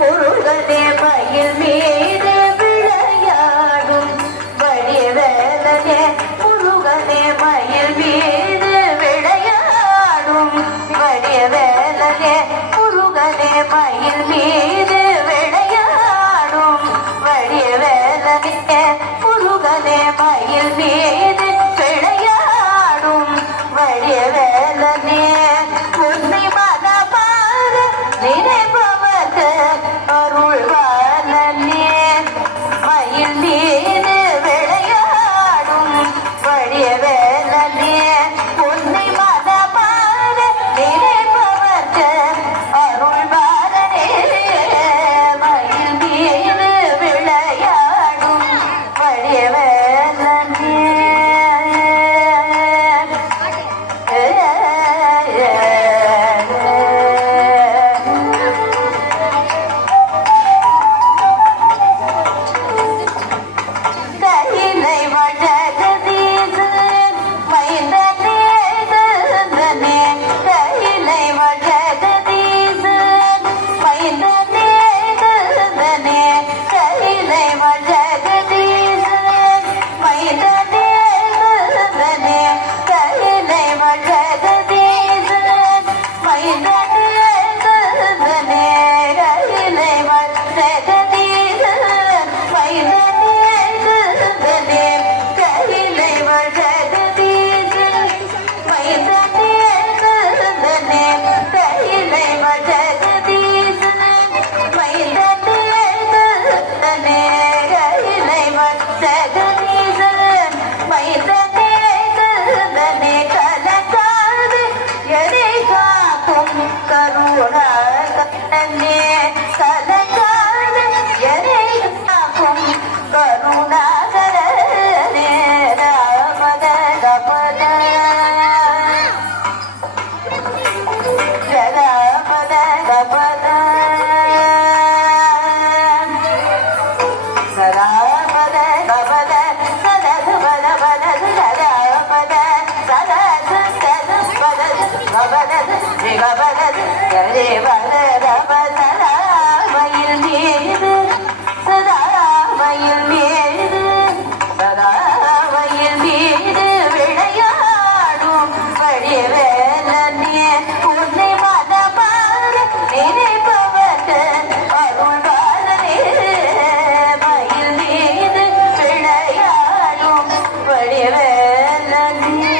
முருகனே மயில் மீது விளையாடும் வடிவேலனே முருகனே மயில் மீது விளையாடும் வடிவேலனே முருகனே மயில் மீது விளையாடும் வடிவேலனே முருகனே மயில் மீது விளையாடும் வடிவேலனே உன்னை மனமார நினைப்பவர்க்கு அருள்வானே மயில் மீது விளையாடும் வடிவேலனே உன்னை மனமார நினைப்பவர்க்கு அருள்வானே மயில் மீது விளையாடும் வடிவேலனே கையிலை வழகதீது மைந்தனே தந்தனே கையிலை வழகதீது மைந்தனே தந்தனே கையிலை வழகதீது மைந்தனே தந்தனே கையிலை வழகதீது மைந்தனே தந்தனே கையிலை வழகதீது மைந்தனே கையிலை வழகதீது மைந்தனே தந்தனே கையிலை வழகதீது மைந்தனே தந்தனே கையிலை வழகதீது மைந்தனே தந்தனே கலங்காது எதை காக்கும் கருணாகரனே கலங்காது எதை காக்கும் கருணாகரனே ராமத கபத ராமத கபத சராமத கபத சதது பத பதது சராமத சதது சது பதது கபதது ஜிகபதது ஜரே பதத பதராமயில் மீது சதாமயில் மீது சதாமயில் மீது விளையாடும் வடிவேலனே உன்னை மனமார நினைப்பவர்க்கு அருள்வானே மயில் மீது விளையாடும் வடிவேலனே